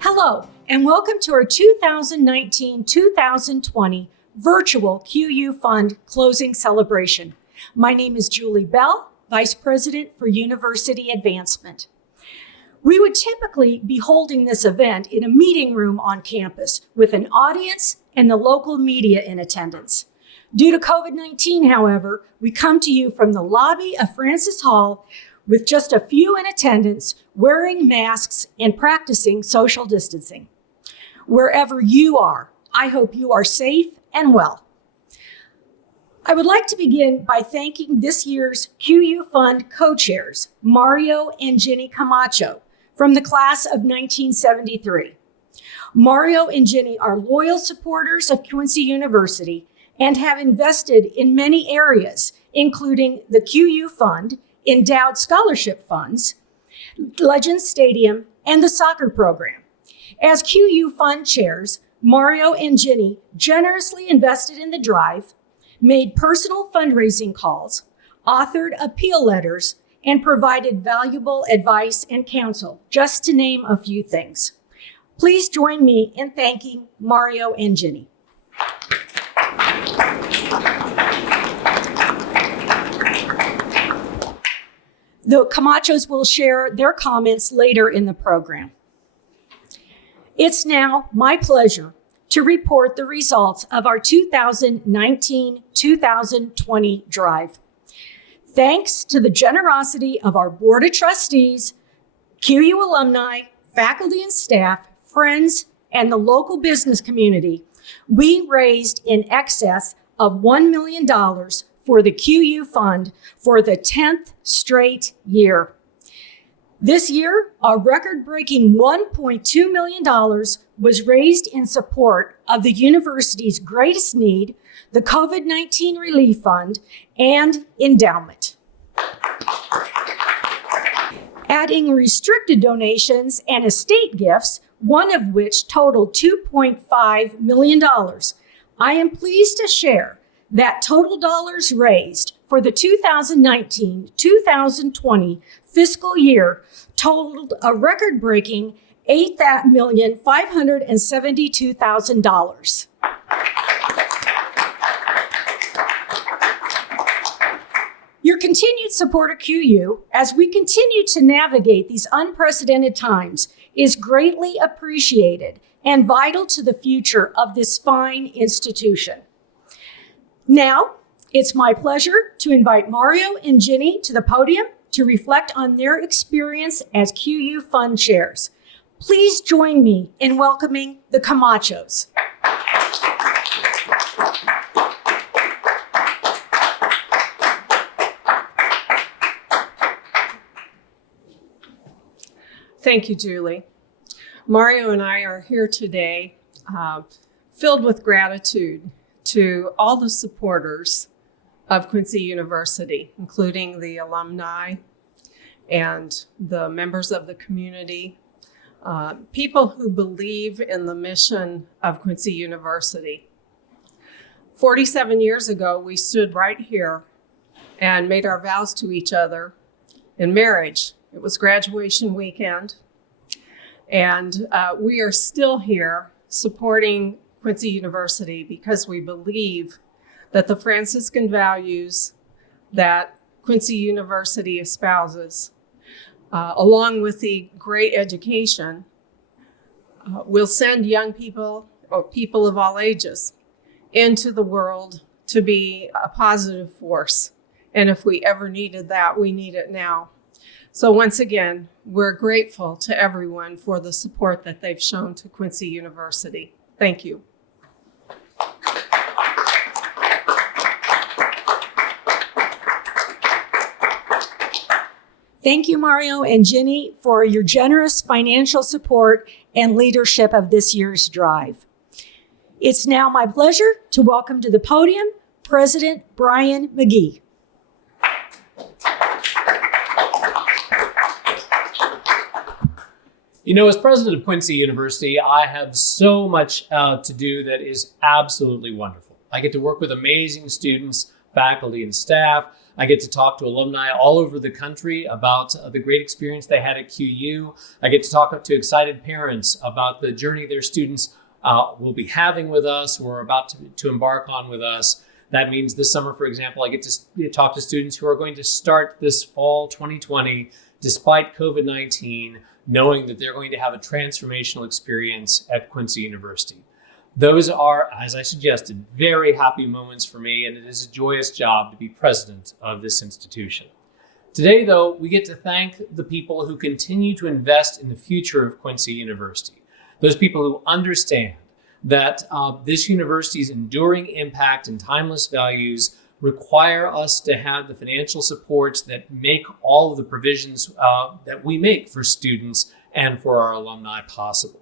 Hello, and welcome to our 2019-2020 virtual QU Fund closing celebration. My name is Julie Bell, Vice President for University Advancement. We would typically be holding this event in a meeting room on campus with an audience and the local media in attendance. Due to COVID-19, however, we come to you from the lobby of Francis Hall with just a few in attendance, wearing masks and practicing social distancing. Wherever you are, I hope you are safe and well. I would like to begin by thanking this year's QU Fund co-chairs, Mario and Ginny Camacho, from the class of 1973. Mario and Ginny are loyal supporters of Quincy University and have invested in many areas, including the QU Fund, endowed scholarship funds, Legends Stadium, and the soccer program. As QU Fund chairs, Mario and Ginny generously invested in the drive, made personal fundraising calls, authored appeal letters, and provided valuable advice and counsel, just to name a few things. Please join me in thanking Mario and Ginny. The Camachos will share their comments later in the program. It's now my pleasure to report the results of our 2019-2020 drive. Thanks to the generosity of our Board of Trustees, QU alumni, faculty and staff, friends, and the local business community, we raised in excess of $1 million for the QU Fund for the 10th straight year. This year, a record-breaking $1.2 million was raised in support of the university's greatest need, the COVID-19 Relief Fund, and endowment. Adding restricted donations and estate gifts, one of which totaled $2.5 million, I am pleased to share that total dollars raised for the 2019-2020 fiscal year totaled a record-breaking $8,572,000. Your continued support of QU as we continue to navigate these unprecedented times is greatly appreciated and vital to the future of this fine institution. Now, it's my pleasure to invite Mario and Ginny to the podium to reflect on their experience as QU Fund chairs. Please join me in welcoming the Camachos. Thank you, Julie. Mario and I are here today filled with gratitude to all the supporters of Quincy University, including the alumni and the members of the community, people who believe in the mission of Quincy University. 47 years ago, we stood right here and made our vows to each other in marriage. It was graduation weekend, and we are still here supporting Quincy University because we believe that the Franciscan values that Quincy University espouses, along with the great education, will send young people or people of all ages into the world to be a positive force. And if we ever needed that, we need it now. So once again, we're grateful to everyone for the support that they've shown to Quincy University. Thank you. Thank you, Mario and Ginny, for your generous financial support and leadership of this year's drive. It's now my pleasure to welcome to the podium President Brian Magee. You know, as president of Quincy University, I have so much to do that is absolutely wonderful. I get to work with amazing students, faculty, and staff. I get to talk to alumni all over the country about the great experience they had at QU. I get to talk to excited parents about the journey their students will be having with us or about to embark on with us. That means this summer, for example, I get to talk to students who are going to start this fall 2020 despite COVID-19, knowing that they're going to have a transformational experience at Quincy University. Those are, as I suggested, very happy moments for me, and it is a joyous job to be president of this institution. Today, though, we get to thank the people who continue to invest in the future of Quincy University. Those people who understand that this university's enduring impact and timeless values require us to have the financial supports that make all of the provisions that we make for students and for our alumni possible.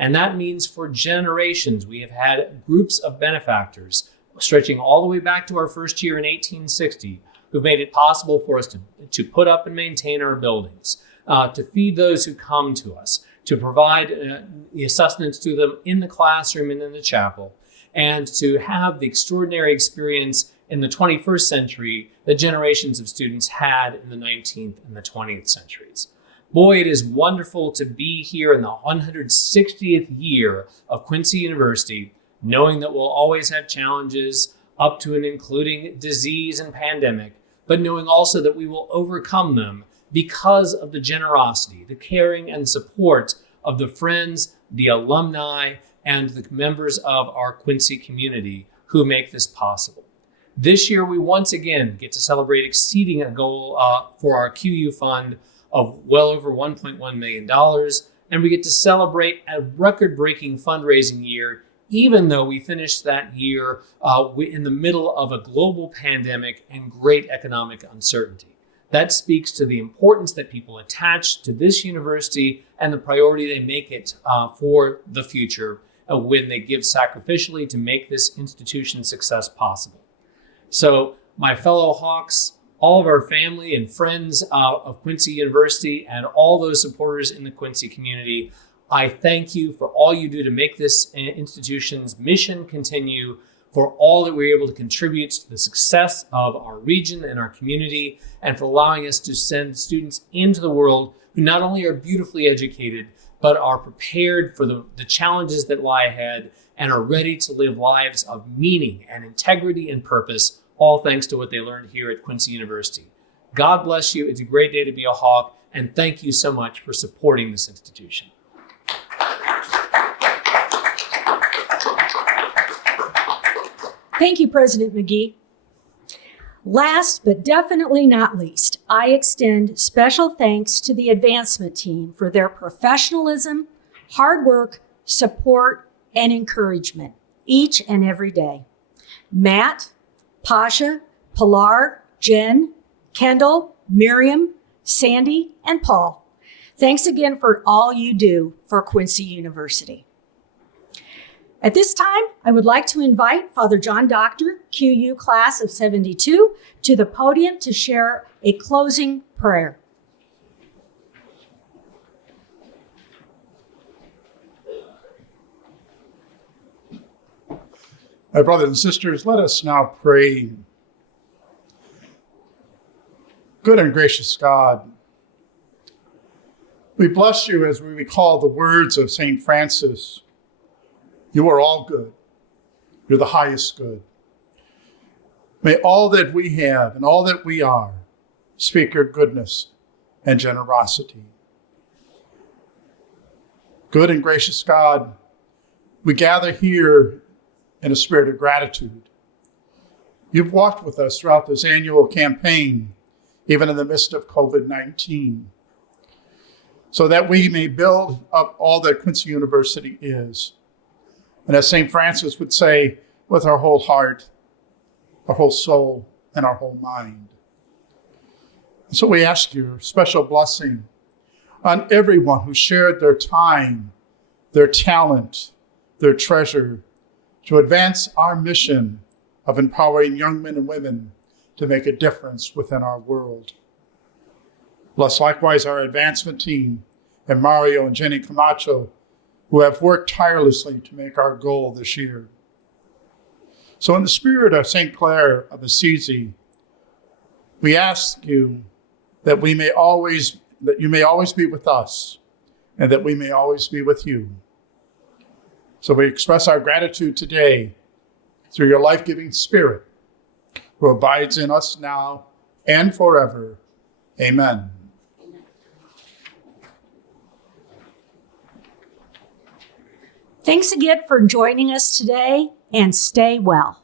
And that means for generations, we have had groups of benefactors stretching all the way back to our first year in 1860, who've made it possible for us to put up and maintain our buildings, to feed those who come to us, to provide sustenance to them in the classroom and in the chapel, and to have the extraordinary experience in the 21st century that generations of students had in the 19th and the 20th centuries. Boy, it is wonderful to be here in the 160th year of Quincy University, knowing that we'll always have challenges up to and including disease and pandemic, but knowing also that we will overcome them because of the generosity, the caring and support of the friends, the alumni, and the members of our Quincy community who make this possible. This year, we once again get to celebrate exceeding a goal for our QU fund of well over $1.1 million, and we get to celebrate a record-breaking fundraising year, even though we finished that year in the middle of a global pandemic and great economic uncertainty. That speaks to the importance that people attach to this university and the priority they make it for the future when they give sacrificially to make this institution's success possible. So my fellow Hawks, all of our family and friends of Quincy University, and all those supporters in the Quincy community, I thank you for all you do to make this institution's mission continue, for all that we're able to contribute to the success of our region and our community, and for allowing us to send students into the world who not only are beautifully educated, but are prepared for the challenges that lie ahead and are ready to live lives of meaning and integrity and purpose, all thanks to what they learned here at Quincy University. God bless you. It's a great day to be a Hawk, and thank you so much for supporting this institution. Thank you, President Magee. Last but definitely not least, I extend special thanks to the advancement team for their professionalism, hard work, support, and encouragement each and every day. Matt, Pasha, Pilar, Jen, Kendall, Miriam, Sandy, and Paul, thanks again for all you do for Quincy University. At this time, I would like to invite Father John Doctor, QU Class of 72, to the podium to share a closing prayer. My brothers and sisters, let us now pray. Good and gracious God, we bless you as we recall the words of St. Francis. You are all good. You're the highest good. May all that we have and all that we are speak your goodness and generosity. Good and gracious God, we gather here in a spirit of gratitude. You've walked with us throughout this annual campaign, even in the midst of COVID-19, so that we may build up all that Quincy University is. And as St. Francis would say, with our whole heart, our whole soul, and our whole mind. And so we ask your special blessing on everyone who shared their time, their talent, their treasure, to advance our mission of empowering young men and women to make a difference within our world. Bless likewise our advancement team and Mario and Ginny Camacho, who have worked tirelessly to make our goal this year. So in the spirit of St. Clare of Assisi, We ask you that you may always be with us and that we may always be with you. So we express our gratitude today through your life-giving Spirit, who abides in us now and forever. Amen. Thanks again for joining us today, and stay well.